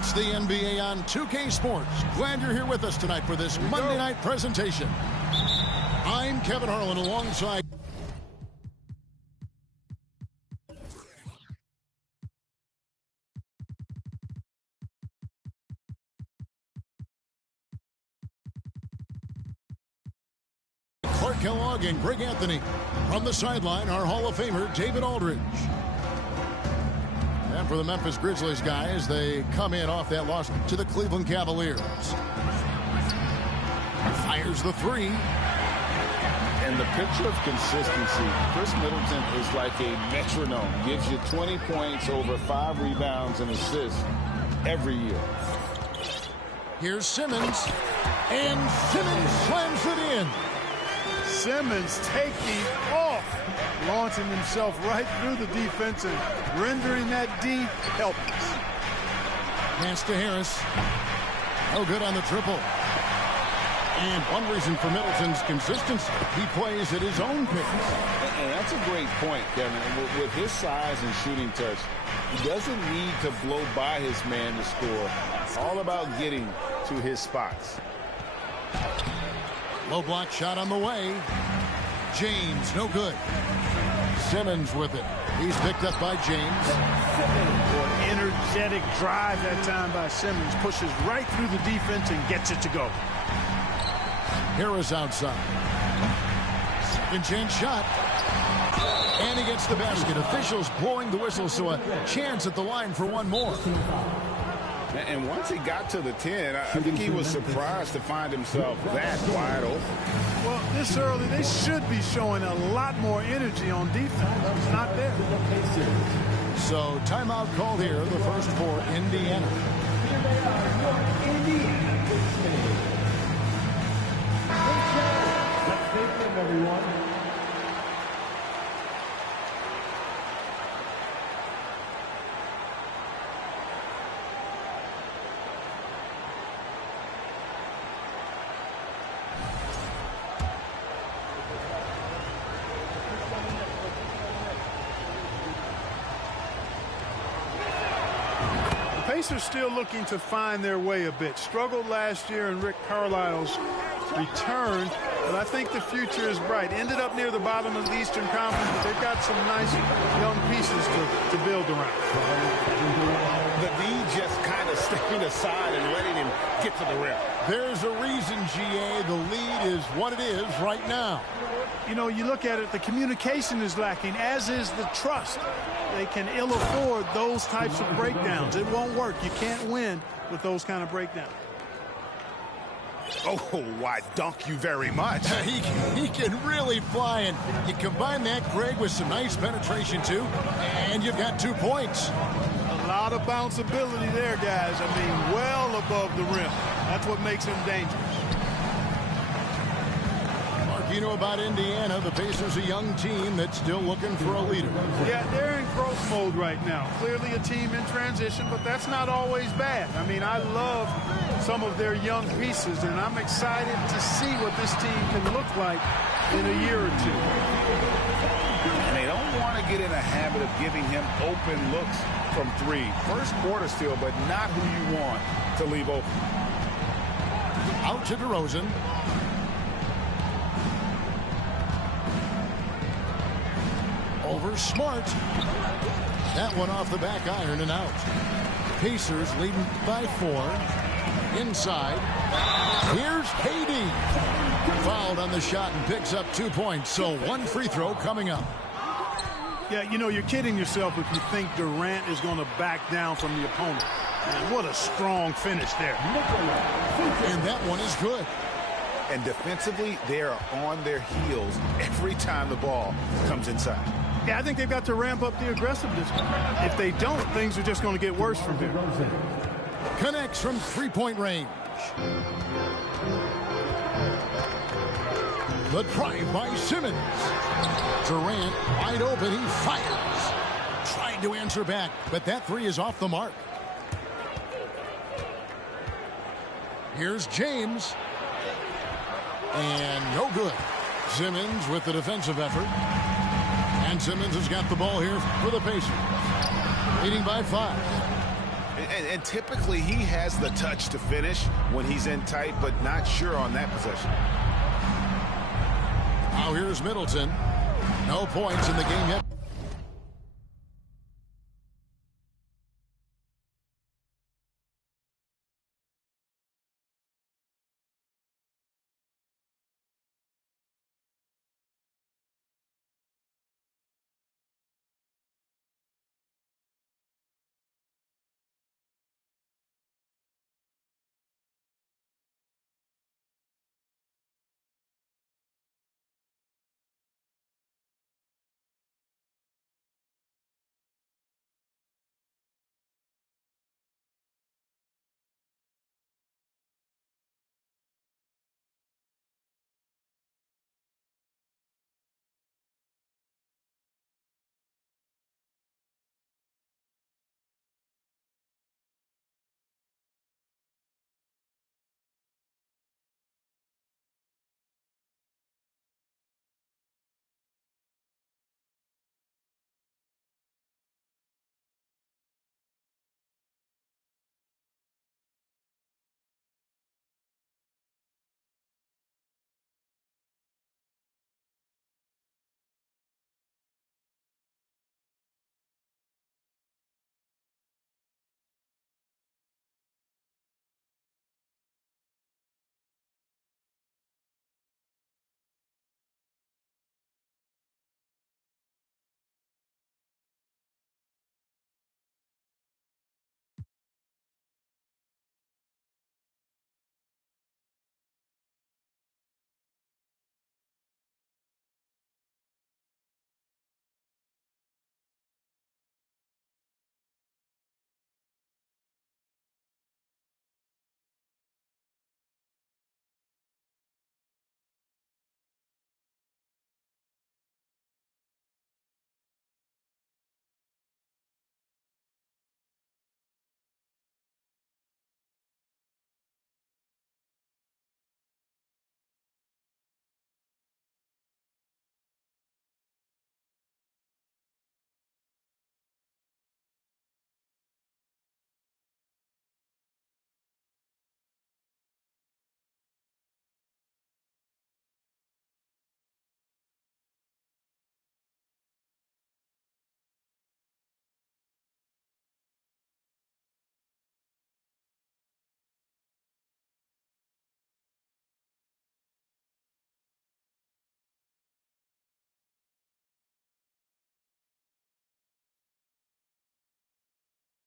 It's the NBA on 2K Sports. Glad you're here with us tonight for this Monday night presentation. I'm Kevin Harlan alongside Clark Kellogg and Greg Anthony. From the sideline, our Hall of Famer, David Aldridge. And for the Memphis Grizzlies guys, they come in off that loss to the Cleveland Cavaliers. Fires the three. And the picture of consistency, Chris Middleton is like a metronome. Gives you 20 points, over 5 rebounds and assists every year. Here's Simmons. And Simmons slams it in. Simmons taking off, launching himself right through the defense and rendering that D helpless. Pass to Harris. No good on the triple. And one reason for Middleton's consistency, he plays at his own pace. And that's a great point, Kevin. With his size and shooting touch, he doesn't need to blow by his man to score. It's all about getting to his spots. Low block shot on the way. James, no good. Simmons with it. He's picked up by James. Energetic drive that time by Simmons. Pushes right through the defense and gets it to go. Harris outside. Second chance shot. And he gets the basket. Officials blowing the whistle, so a chance at the line for one more. And once he got to the 10, I think he was surprised to find himself that wide open. Well, this early, they should be showing a lot more energy on defense. It's not there. So timeout called here, the first for Indiana. Let's take them, everyone. Pacers still looking to find their way a bit. Struggled last year in Rick Carlisle's return, but I think the future is bright. Ended up near the bottom of the Eastern Conference, but they've got some nice young pieces to build around. The D just kind of stepping aside and letting him get to the rim. There's a reason, GA, the lead is what it is right now. You know, you look at it, the communication is lacking, as is the trust. They can ill afford those types of breakdowns. It won't work. You can't win with those kind of breakdowns. Oh, why, dunk you very much. He can really fly, and you combine that, Greg, with some nice penetration, too, and you've got 2 points. A lot of bounceability there, guys. I mean, well above the rim. That's what makes him dangerous. You know about Indiana, the Pacers, a young team that's still looking for a leader. Yeah, they're in growth mode right now. Clearly a team in transition, but that's not always bad. I mean, I love some of their young pieces, and I'm excited to see what this team can look like in a year or two. And they don't want to get in a habit of giving him open looks from 3. First quarter still, but not who you want to leave open. Out to DeRozan. Over Smart. That one off the back iron and out. Pacers leading by 4. Inside. Here's KD. Fouled on the shot and picks up 2 points. So 1 free throw coming up. Yeah, you know, you're kidding yourself if you think Durant is going to back down from the opponent. And what a strong finish there. And that one is good. And defensively, they are on their heels every time the ball comes inside. Yeah, I think they've got to ramp up the aggressiveness. If they don't, things are just going to get worse from here. Connects from 3-point range. The drive by Simmons. Durant wide open. He fires. Tried to answer back, but that 3 is off the mark. Here's James. And no good. Simmons with the defensive effort. And Simmons has got the ball here for the Pacers. Leading by 5. And typically he has the touch to finish when he's in tight, but not sure on that possession. Now here's Middleton. No points in the game yet.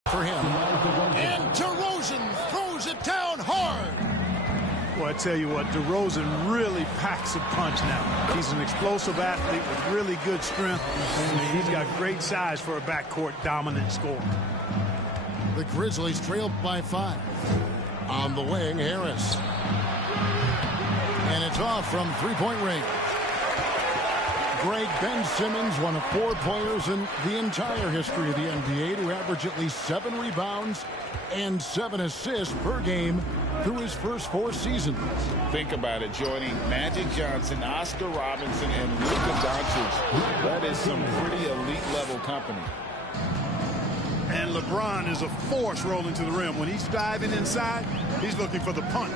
For him. And DeRozan throws it down hard. Well, I tell you what, DeRozan really packs a punch now. He's an explosive athlete with really good strength. And he's got great size for a backcourt dominant scorer. The Grizzlies trailed by 5. On the wing, Harris. And it's off from three-point range. Greg, Ben Simmons, one of 4 players in the entire history of the NBA to average at least 7 rebounds and 7 assists per game through his first 4 seasons. Think about it, joining Magic Johnson, Oscar Robertson, and Luka Doncic. That is some pretty elite-level company. And LeBron is a force rolling to the rim. When he's diving inside, he's looking for the punch.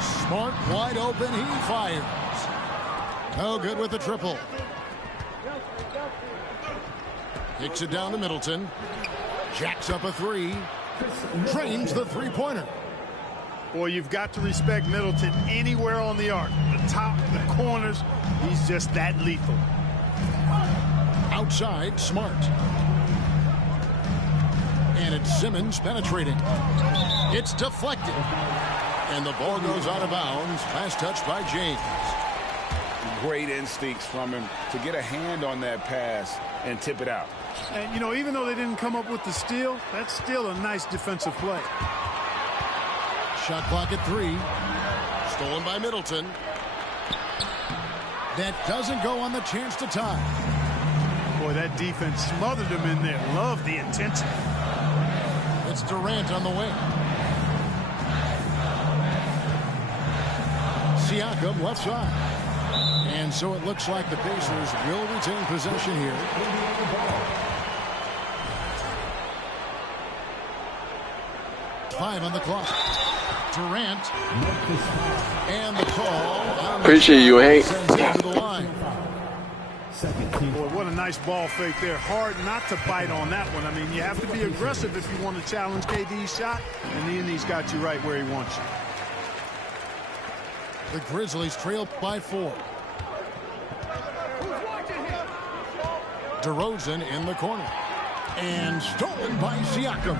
Smart, wide open, he fires. No good with the triple. Kicks it down to Middleton. Jacks up a 3. Drains the three-pointer. Boy, you've got to respect Middleton anywhere on the arc. The top, the corners, he's just that lethal. Outside, Smart. And it's Simmons penetrating. It's deflected. And the ball goes out of bounds. Last touch by James. Great instincts from him to get a hand on that pass and tip it out. And, you know, even though they didn't come up with the steal, that's still a nice defensive play. Shot clock at 3. Stolen by Middleton. That doesn't go on the chance to tie. Boy, that defense smothered him in there. Love the intensity. It's Durant on the wing. Siakam left side. And so it looks like the Pacers will retain possession here. 5 on the clock. Durant. And the call. Appreciate you, Hank. Sends him to the line. Boy, what a nice ball fake there. Hard not to bite on that one. I mean, you have to be aggressive if you want to challenge KD's shot, and he's got you right where he wants you. The Grizzlies trail by 4. DeRozan in the corner. And stolen by Siakam.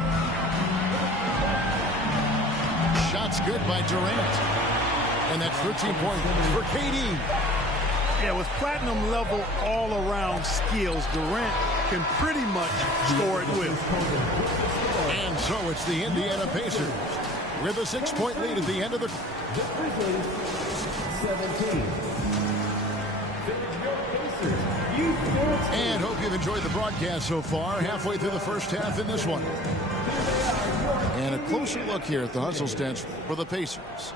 Shots good by Durant. And that's 13 points for KD. Yeah, with platinum level all-around skills, Durant can pretty much score at will. And so it's the Indiana Pacers with a 6-point lead at the end of the... 17. And hope you've enjoyed the broadcast so far. Halfway through the first half in this one. And a closer look here at the hustle stats for the Pacers.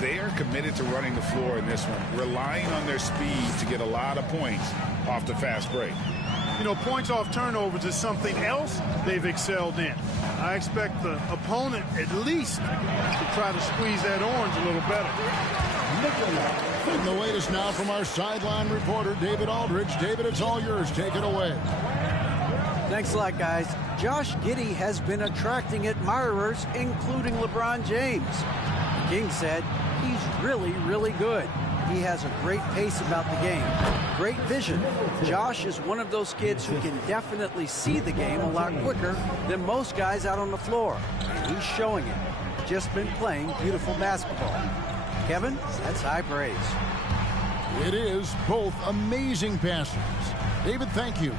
They are committed to running the floor in this one, relying on their speed to get a lot of points off the fast break. You know, points off turnovers is something else they've excelled in. I expect the opponent at least to try to squeeze that orange a little better. And the latest now from our sideline reporter, David Aldridge. David, it's all yours. Take it away. Thanks a lot, guys. Josh Giddey has been attracting admirers, including LeBron James. The King said he's really, really good. He has a great pace about the game, great vision. Josh is one of those kids who can definitely see the game a lot quicker than most guys out on the floor. And he's showing it. Just been playing beautiful basketball. Kevin, that's high praise. It is both amazing passers. David, thank you.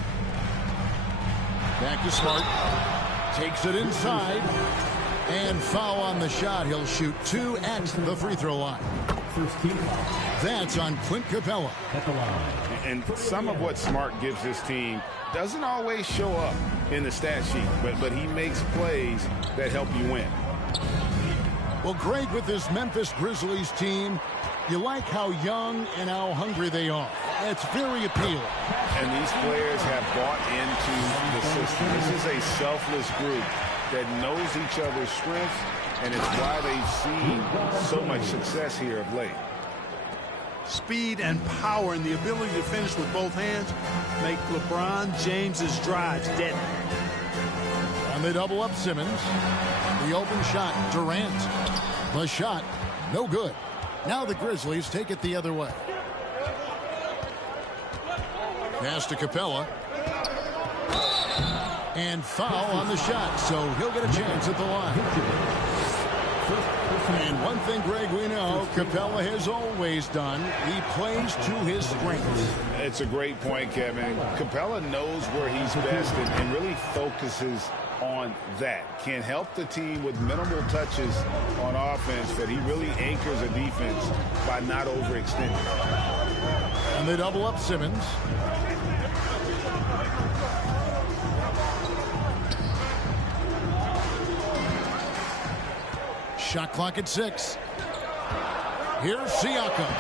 Back to Smart. Takes it inside. And foul on the shot. He'll shoot 2 at the free throw line. That's on Clint Capella. And some of what Smart gives his team doesn't always show up in the stat sheet, but he makes plays that help you win. Well, Greg, with this Memphis Grizzlies team, you like how young and how hungry they are. It's very appealing. And these players have bought into the system. This is a selfless group that knows each other's strengths, and it's why they've seen so much success here of late. Speed and power and the ability to finish with both hands make LeBron James's drives deadly. And they double up Simmons. The open shot, Durant. The shot, no good. Now the Grizzlies take it the other way. Pass to Capella. And foul on the shot, so he'll get a chance at the line. And one thing, Greg, we know Capella has always done, he plays to his strengths. It's a great point, Kevin. Capella knows where he's best and really focuses on that. Can help the team with minimal touches on offense, but he really anchors a defense by not overextending. And they double up Simmons. Shot clock at 6. Here's Siakam.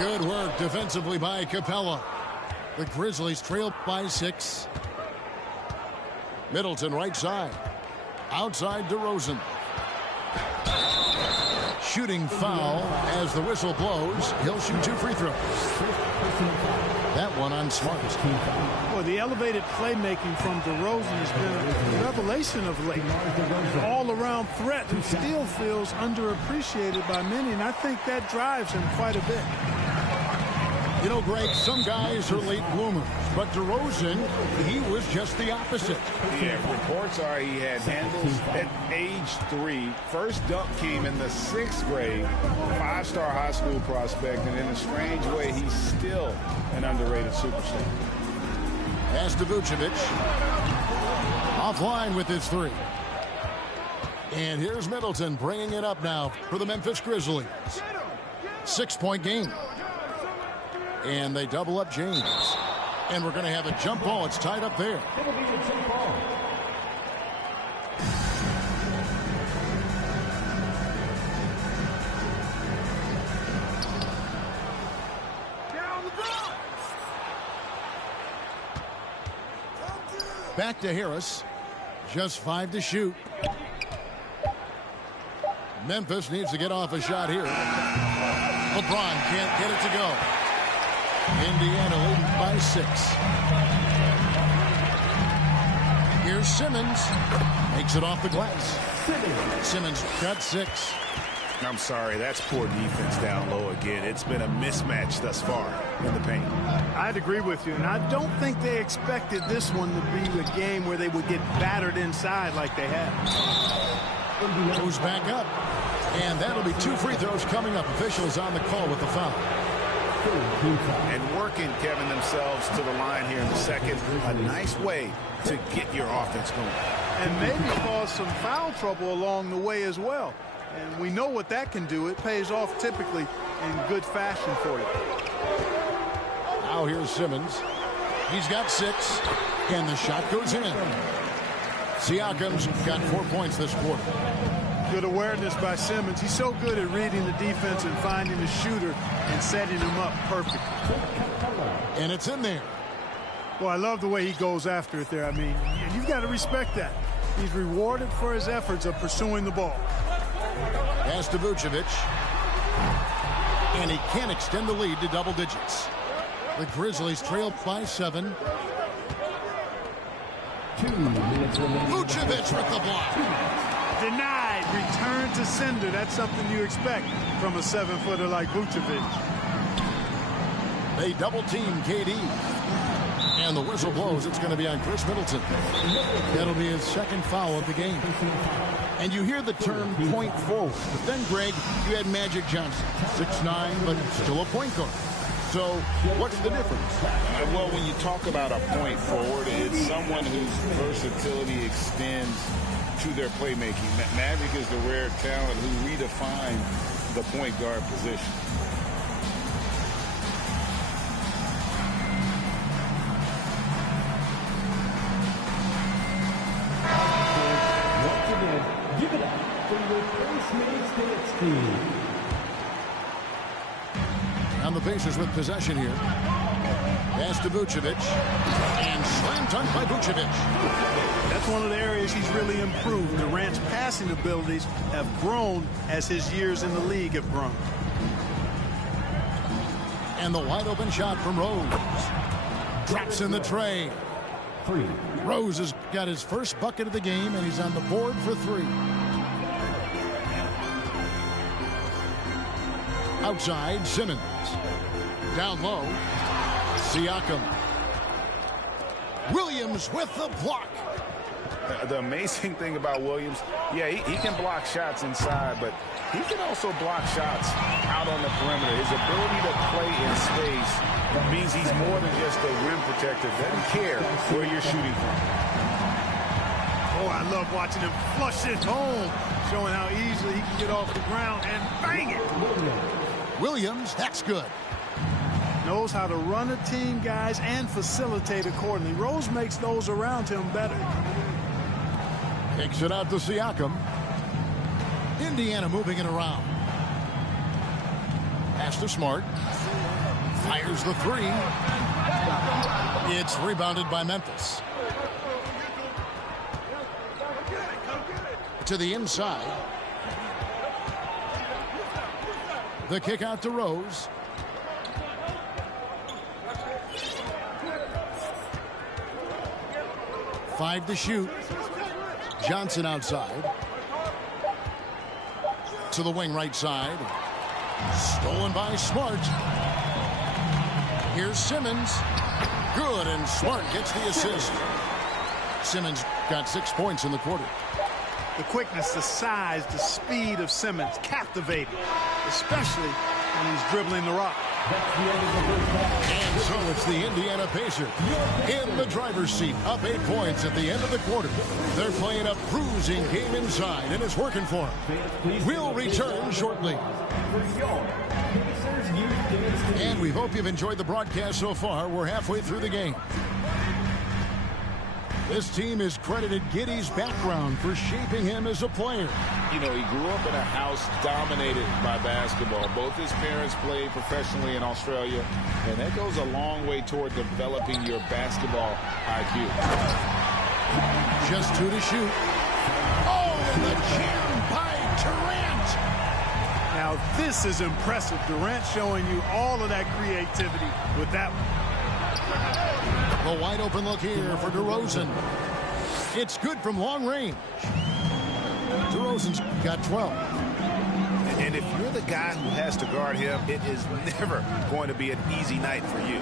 Good work defensively by Capella. The Grizzlies trail by 6. Middleton right side. Outside DeRozan. Shooting foul as the whistle blows. He'll shoot 2 free throws. That one on Smart. Well, the elevated playmaking from DeRozan has been a revelation of late. An all-around threat who still feels underappreciated by many, and I think that drives him quite a bit. You know, Greg, some guys are late bloomers, but DeRozan, he was just the opposite. Yeah, reports are he had handles at age 3. First dunk came in the 6th grade. 5-star high school prospect, and in a strange way, he's still an underrated superstar. Pass to Vucevic. Offline with his 3. And here's Middleton bringing it up now for the Memphis Grizzlies. 6-point game. And they double up James. And we're going to have a jump ball. It's tied up there. Back to Harris. Just 5 to shoot. Memphis needs to get off a shot here. LeBron can't get it to go. Indiana leading by 6. Here's Simmons. Makes it off the glass. Simmons got 6. I'm sorry, that's poor defense down low again. It's been a mismatch thus far in the paint. I'd agree with you, and I don't think they expected this one to be a game where they would get battered inside like they have. Goes back up, and that'll be 2 free throws coming up. Officials on the call with the foul. And working, Kevin, themselves to the line here in the second. A nice way to get your offense going. And maybe cause some foul trouble along the way as well. And we know what that can do. It pays off typically in good fashion for you. Now here's Simmons. He's got 6, and the shot goes in. Siakam's got 4 points this quarter. Good awareness by Simmons. He's so good at reading the defense and finding the shooter and setting him up perfectly. And it's in there. Well, I love the way he goes after it there. I mean, you've got to respect that. He's rewarded for his efforts of pursuing the ball. Pass to Vucevic. And he can't extend the lead to double digits. The Grizzlies trail by 7. Vucevic with the block. Denied. Return to sender. That's something you expect from a 7-footer like Vucevic. They double team KD. And the whistle blows. It's going to be on Chris Middleton. That'll be his 2nd foul of the game. And you hear the term point forward. But then, Greg, you had Magic Johnson. 6'9", but still a point guard. So what's the difference? Well, when you talk about a point forward, it's someone whose versatility extends to their playmaking. Magic is the rare talent who redefined the point guard position. Give it up for your Postmates dance team. And the Pacers with possession here. Pass to Vucevic. And slam dunk by Vucevic. That's one of the areas he's really improved. Durant's passing abilities have grown as his years in the league have grown. And the wide open shot from Rose. Drops in the tray. Rose has got his first bucket of the game, and he's on the board for 3. Outside, Simmons. Down low, Siakam. Williams with the block. The amazing thing about Williams, yeah, he can block shots inside, but he can also block shots out on the perimeter. His ability to play in space means he's more than just a rim protector. Doesn't care where you're shooting from. Oh, I love watching him flush it home, showing how easily he can get off the ground and bang it. Williams, that's good. Knows how to run a team, guys, and facilitate accordingly. Rose makes those around him better. Takes it out to Siakam. Indiana moving it around. Pass to Smart. Fires the 3. It's rebounded by Memphis. To the inside. The kick out to Rose. Five to shoot. Johnson outside. To the wing right side. Stolen by Smart. Here's Simmons. Good, and Smart gets the assist. Simmons got 6 points in the quarter. The quickness, the size, the speed of Simmons, captivating, especially when he's dribbling the rock. And so it's the Indiana Pacers in the driver's seat, up 8 points at the end of the quarter. They're playing a bruising game inside, and it's working for them. We'll return shortly. And we hope you've enjoyed the broadcast so far. We're halfway through the game. This team has credited Giddey's background for shaping him as a player. You know, he grew up in a house dominated by basketball. Both his parents played professionally in Australia, and that goes a long way toward developing your basketball IQ. Just 2 to shoot. Oh, and the jam by Durant. Now, this is impressive. Durant showing you all of that creativity with that one. The wide open look here for DeRozan. It's good from long range. DeRozan's got 12. And if you're the guy who has to guard him, it is never going to be an easy night for you.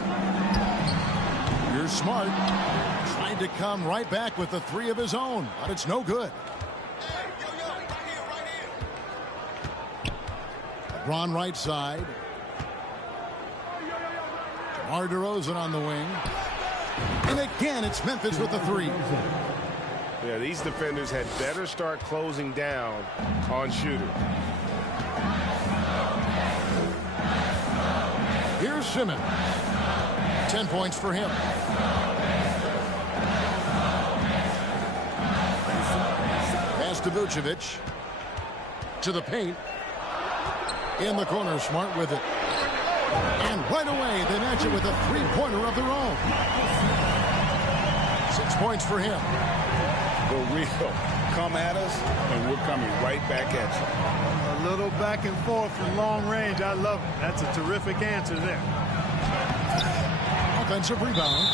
Here's Smart. Trying to come right back with the three of his own, but it's no good. LeBron right side. DeMar DeRozan on the wing. And again, it's Memphis with the three. Yeah, these defenders had better start closing down on Shooter. Here's Simmons. 10 points for him. Pass to Vucevic. To the paint. In the corner, Smart with it. And right away, they match it with a three-pointer of their own. 6 points for him. The real come at us, and we're coming right back at you. A little back and forth from long range. I love it. That's a terrific answer there. Offensive rebound.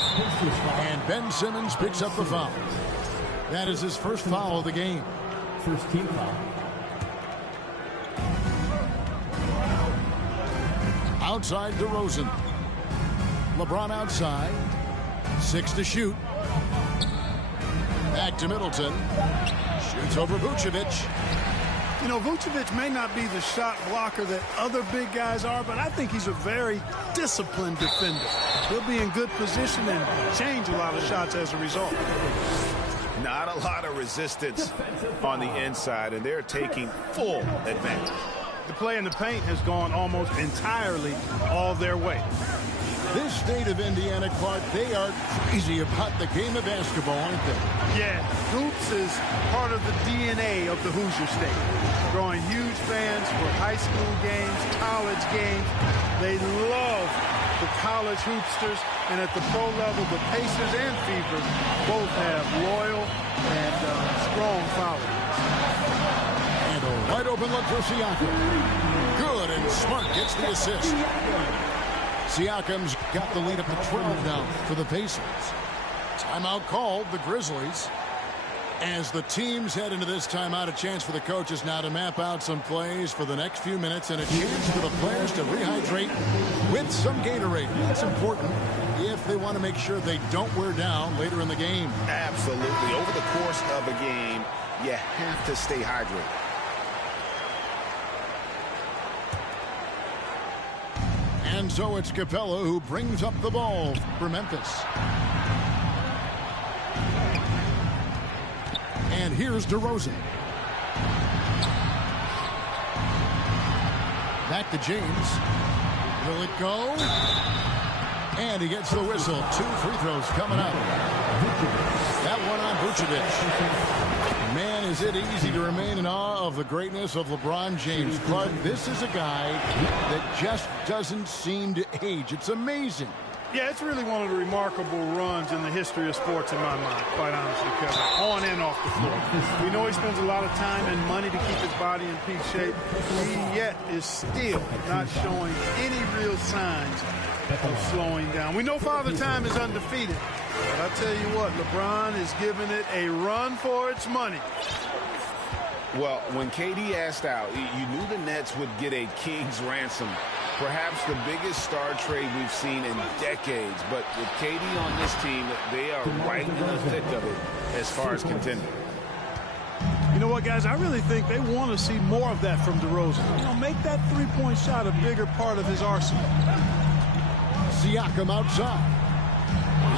And Ben Simmons picks up the foul. That is his first foul of the game. First team foul. Outside DeRozan. LeBron outside. 6 to shoot. Back to Middleton. Shoots over Vucevic. You know, Vucevic may not be the shot blocker that other big guys are, but I think he's a very disciplined defender. He'll be in good position and change a lot of shots as a result. Not a lot of resistance on the inside, and they're taking full advantage. The play in the paint has gone almost entirely all their way. This state of Indiana, Clark, they are crazy about the game of basketball, aren't they? Yeah, hoops is part of the DNA of the Hoosier State. Drawing huge fans for high school games, college games. They love the college hoopsters, and at the pro level, the Pacers and Fever both have loyal and strong followers. And a wide open look for Siakam. Good, and Smart gets the assist. Siakam's got the lead up to 12 now for the Pacers. Timeout called, the Grizzlies. As the teams head into this timeout, a chance for the coaches now to map out some plays for the next few minutes and a chance for the players to rehydrate with some Gatorade. That's important if they want to make sure they don't wear down later in the game. Absolutely. Over the course of a game, you have to stay hydrated. And so it's Capella who brings up the ball for Memphis. And here's DeRozan. Back to James. Will it go? And he gets the whistle. 2 free throws coming up. That one on Vucevic. Man, is it easy to remain in awe of the greatness of LeBron James. Clark, this is a guy that just doesn't seem to age. It's amazing. Yeah, it's really one of the remarkable runs in the history of sports in my mind, quite honestly, Kevin, on and off the floor. We know he spends a lot of time and money to keep his body in peak shape. He yet is still not showing any real signs of slowing down. We know Father Time is undefeated, but I tell you what, LeBron is giving it a run for its money. Well, when KD asked out, you knew the Nets would get a king's ransom. Perhaps the biggest star trade we've seen in decades. But with KD on this team, they are right in the thick of it as far as contending. You know what, guys? I really think they want to see more of that from DeRozan. You know, make that three-point shot a bigger part of his arsenal. Siakam outside.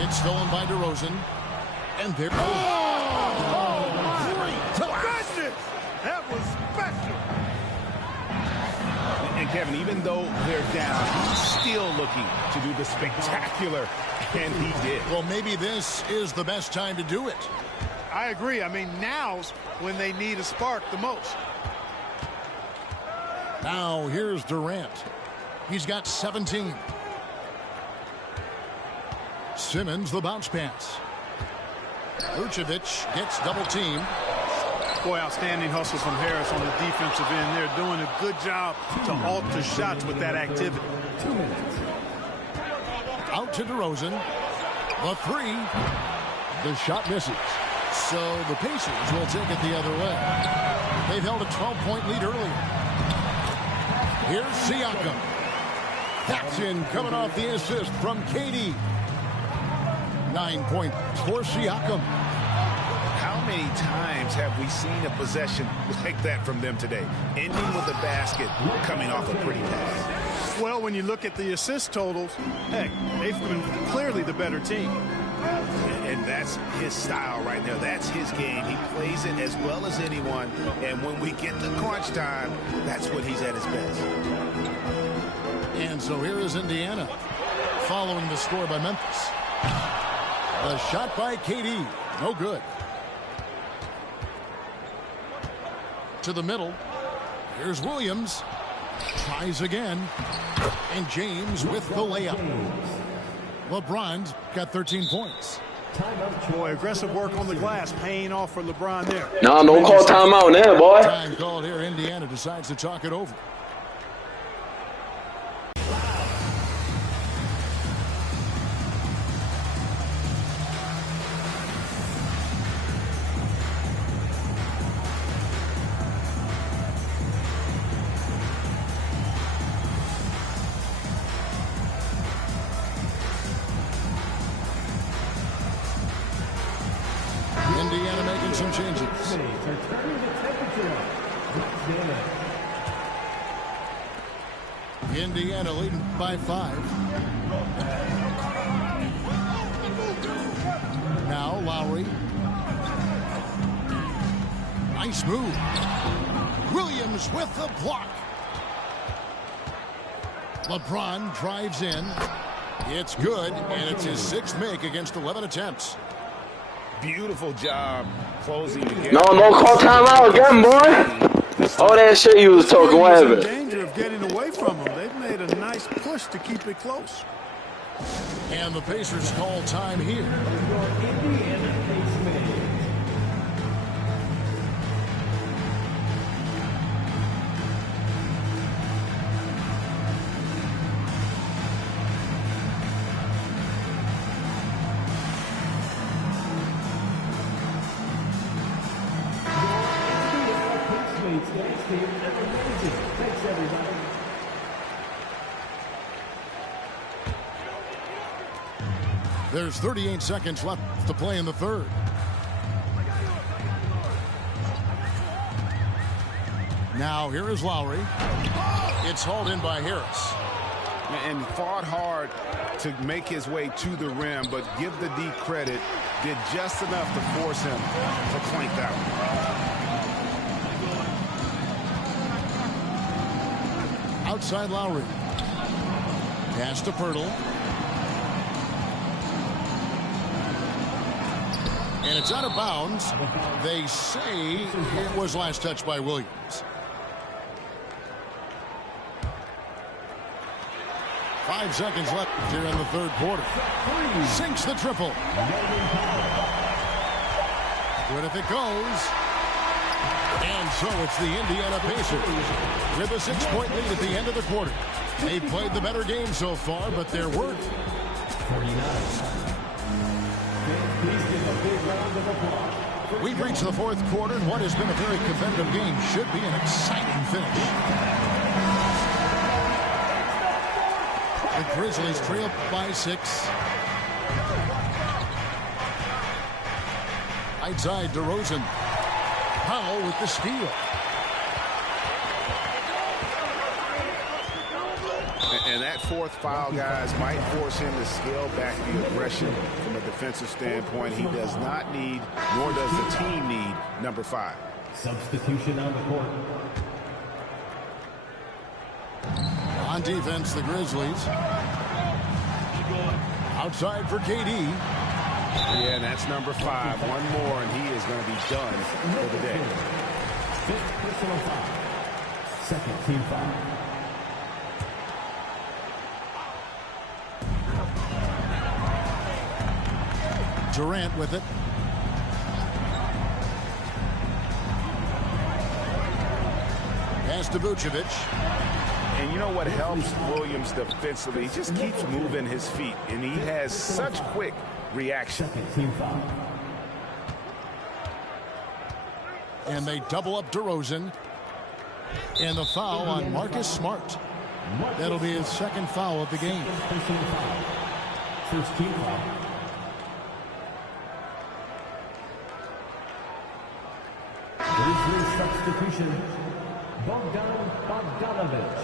It's stolen by DeRozan. And there goes. Goodness! That was special. And Kevin, even though they're down, he's still looking to do the spectacular, and he did. Well, maybe this is the best time to do it. I agree. I mean, now's when they need a spark the most. Now, here's Durant. He's got 17. Simmons, the bounce pass. Vucevic gets double-teamed. Boy, outstanding hustle from Harris on the defensive end. They're doing a good job to alter shots with that activity. 2 minutes. Out to DeRozan. The three. The shot misses. So the Pacers will take it the other way. They've held a 12-point lead earlier. Here's Siakam. That's in, coming off the assist from KD. 9 points for Siakam. How many times have we seen a possession like that from them today? Ending with a basket, coming off a pretty pass. Well, when you look at the assist totals, heck, they've been clearly the better team. And that's his style right there. That's his game. He plays it as well as anyone. And when we get to crunch time, that's when he's at his best. And so here is Indiana following the score by Memphis. The shot by KD. No good. To the middle. Here's Williams. Tries again. And James with the layup. LeBron's got 13 points. Boy, aggressive work on the glass paying off for LeBron there. No, don't call timeout now, boy. Time called here. Indiana decides to talk it over. Indiana making some changes. They're turning the temperature up. Indiana leading by 5. Now Lowry. Nice move. Williams with the block. LeBron drives in. It's good, and it's his 6th make against 11 attempts. Beautiful job closing the gap. No, don't call timeout again, boy. All that shit you was talking, what He's in happened? danger of getting away from them. They've made a nice push to keep it close. And the Pacers call time here. Indiana Pace Man. Thanks, everybody. There's 38 seconds left to play in the third. Now here is Lowry. It's hauled in by Harris. And fought hard to make his way to the rim, but give the D credit, did just enough to force him to clank out. Outside Lowry. Pass to Pirtle. And it's out of bounds. They say it was last touched by Williams. 5 seconds left here in the third quarter. Sinks the triple. Good if it goes. And so it's the Indiana Pacers with a 6-point lead at the end of the quarter. They've played the better game so far, but their work. 49. Please give a big round of applause. We've reached the fourth quarter, and what has been a very competitive game should be an exciting finish. The Grizzlies trail by 6. Outside DeRozan. Powell with the steal. And that fourth foul, guys, might force him to scale back the aggression from a defensive standpoint. He does not need, nor does the team need, number 5. Substitution on the court. On defense, the Grizzlies. Outside for KD. Yeah, and that's number 5. One more, and he is going to be done for the day. 5th personal foul. 2nd team foul. Durant with it. Pass to Vucevic. And you know what helps Williams defensively? He just keeps moving his feet, and he has such quick reaction. Team foul. And they double up DeRozan. And the foul on Marcus Smart. That'll be his second foul of the game. First team foul. Grizzlies substitution. Bogdan Bogdanovic.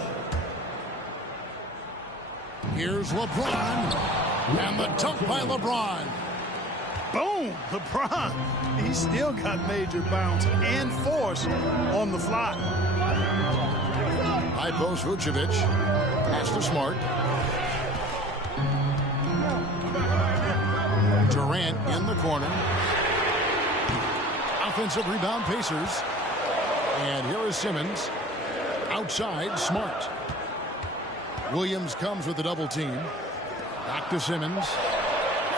Here's LeBron. And the dunk by LeBron. Boom! LeBron. He's still got major bounce and force on the fly. High post Vucevic. Pass to Smart. Durant in the corner. Offensive rebound Pacers. And here is Simmons. Outside Smart. Williams comes with the double team. Back to Simmons.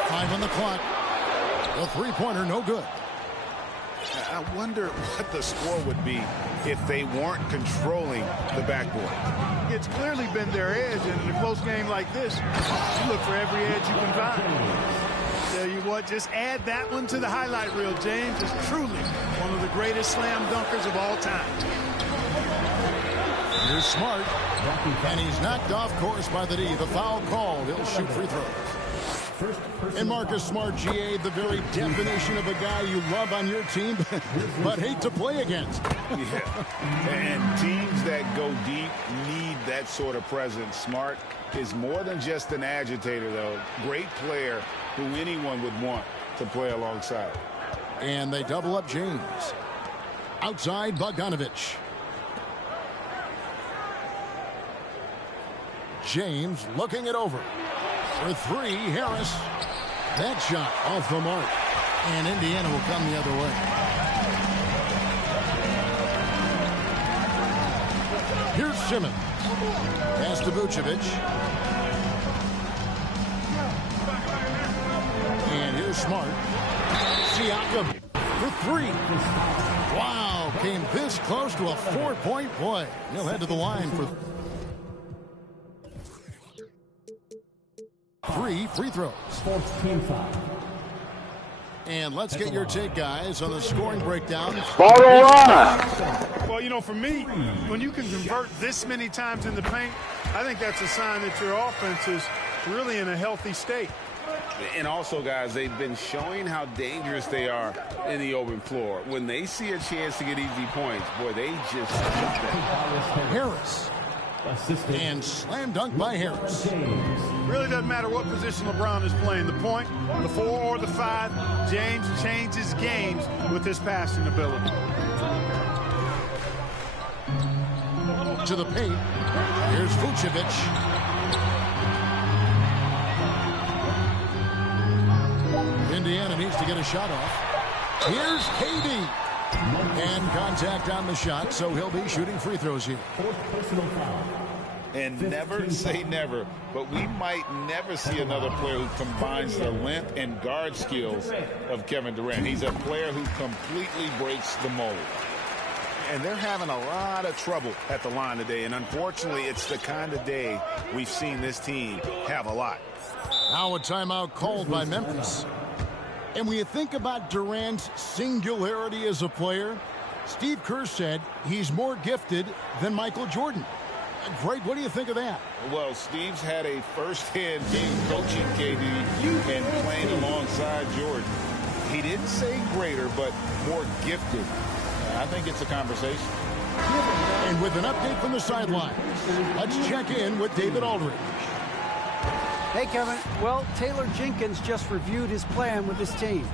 5 on the clock. The three-pointer no good. I wonder what the score would be if they weren't controlling the backboard. It's clearly been their edge, and in a close game like this, you look for every edge you can find. Tell you what, just add that one to the highlight reel, James. Is truly one of the greatest slam dunkers of all time. Here's Smart, and he's knocked off course by the D. The foul called. He'll shoot free throws. And Marcus Smart, GA, the very definition of a guy you love on your team, but hate to play against. Yeah, and teams that go deep need that sort of presence. Smart is more than just an agitator, though. Great player who anyone would want to play alongside. And they double up James. Outside Bogdanovic. James looking it over. For three, Harris. That shot off the mark. And Indiana will come the other way. Here's Simmons. Pass to Vucevic. And here's Smart. Siakam for three. Wow, came this close to a 4-point play. He'll head to the line for 3 free throws. Sports team foul. And let's get your take, guys, on the scoring breakdown. Ball don't run. Well, you know, for me, when you can convert this many times in the paint, I think that's a sign that your offense is really in a healthy state. And also, guys, they've been showing how dangerous they are in the open floor. When they see a chance to get easy points, boy, they just... Harris. Assistant. And slam dunk by Harris. Really doesn't matter what position LeBron is playing, the point, the 4 or the 5, James changes games with his passing ability. To the paint. Here's Vucevic. Indiana needs to get a shot off. Here's KD. And contact on the shot, so he'll be shooting free throws here. Personal foul. And never say never, but we might never see another player who combines the length and guard skills of Kevin Durant. He's a player who completely breaks the mold. And they're having a lot of trouble at the line today, and unfortunately, it's the kind of day we've seen this team have a lot. Now a timeout called by Memphis. And when you think about Durant's singularity as a player, Steve Kerr said he's more gifted than Michael Jordan. Greg, what do you think of that? Well, Steve's had a first-hand game coaching KD and playing alongside Jordan. He didn't say greater, but more gifted. I think it's a conversation. And with an update from the sidelines, let's check in with David Aldridge. Hey, Kevin. Well, Taylor Jenkins just reviewed his plan with his team.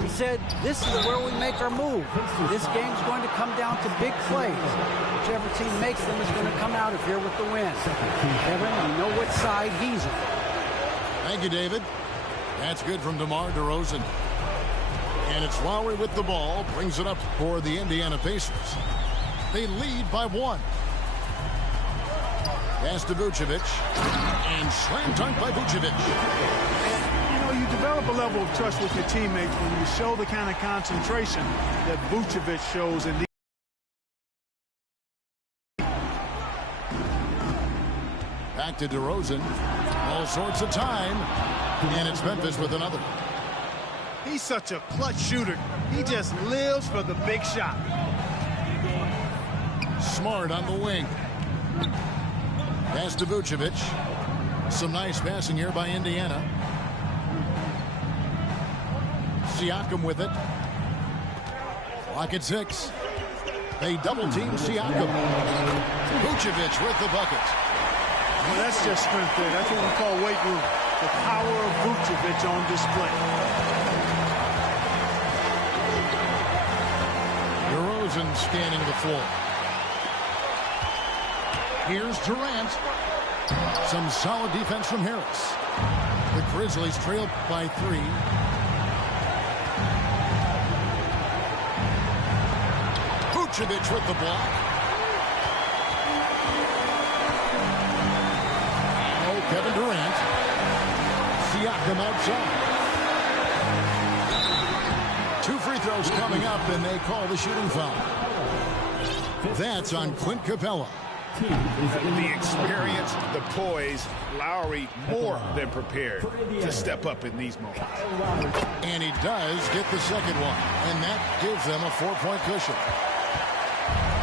He said, this is where we make our move. This game's going to come down to big plays. Whichever team makes them is going to come out of here with the win. Kevin, you know what side he's on. Thank you, David. That's good from DeMar DeRozan. And it's Lowry with the ball. Brings it up for the Indiana Pacers. They lead by 1. Pass to Vucevic. And slam dunk by Vucevic. You know, you develop a level of trust with your teammates when you show the kind of concentration that Vucevic shows in Back to DeRozan. All sorts of time. And it's Memphis with another. He's such a clutch shooter. He just lives for the big shot. Smart on the wing. Pass to Vucevic. Some nice passing here by Indiana. Siakam with it. Clock at 6. They double-team Siakam. Vucevic with the bucket. Well, that's just strength there. That's what we call weight room. The power of Vucevic on display. DeRozan scanning the floor. Here's Durant. Some solid defense from Harris. The Grizzlies trail by 3. Vucevic with the block. Oh, Kevin Durant. Siakam outside. 2 free throws coming up, and they call the shooting foul. That's on Clint Capella. The experience, the poise, Lowry more than prepared to step up in these moments. And he does get the second one, and that gives them a 4-point cushion.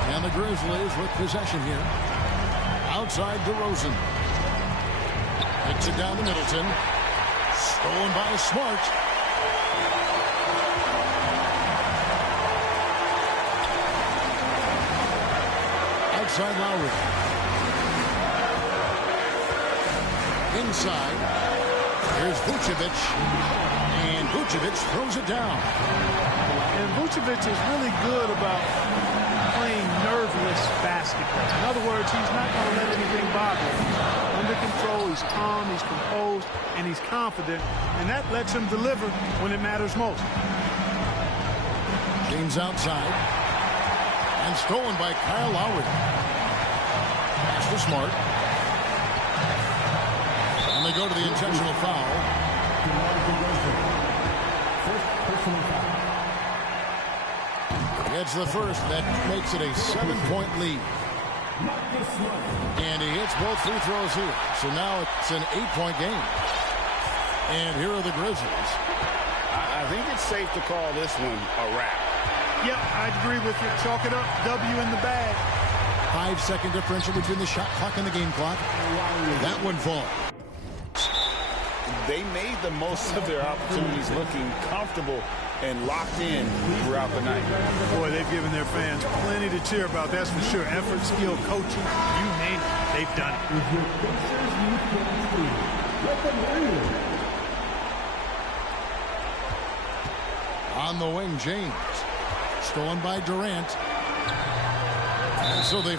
And the Grizzlies with possession here. Outside DeRozan. Kicks it down to Middleton. Stolen by Smart. Outside Lowry. Inside. Here's Vucevic. And Vucevic throws it down. And Vucevic is really good about playing nerveless basketball. In other words, he's not going to let anything bother him. He's under control, he's calm, he's composed, and he's confident. And that lets him deliver when it matters most. James outside. And stolen by Kyle Lowry. Pass to Smart. And they go to the intentional foul. It's the first. That makes it a 7-point lead. And he hits both free throws here. So now it's an 8-point game. And here are the Grizzlies. I think it's safe to call this one a wrap. Yep, I'd agree with you. Chalk it up. W in the bag. 5-second differential between the shot clock and the game clock. That one falls. They made the most of their opportunities, looking comfortable and locked in throughout the night. Boy, they've given their fans plenty to cheer about, that's for sure. Effort, skill, coaching, you name it, they've done it. On the wing, James. Stolen by Durant. And so they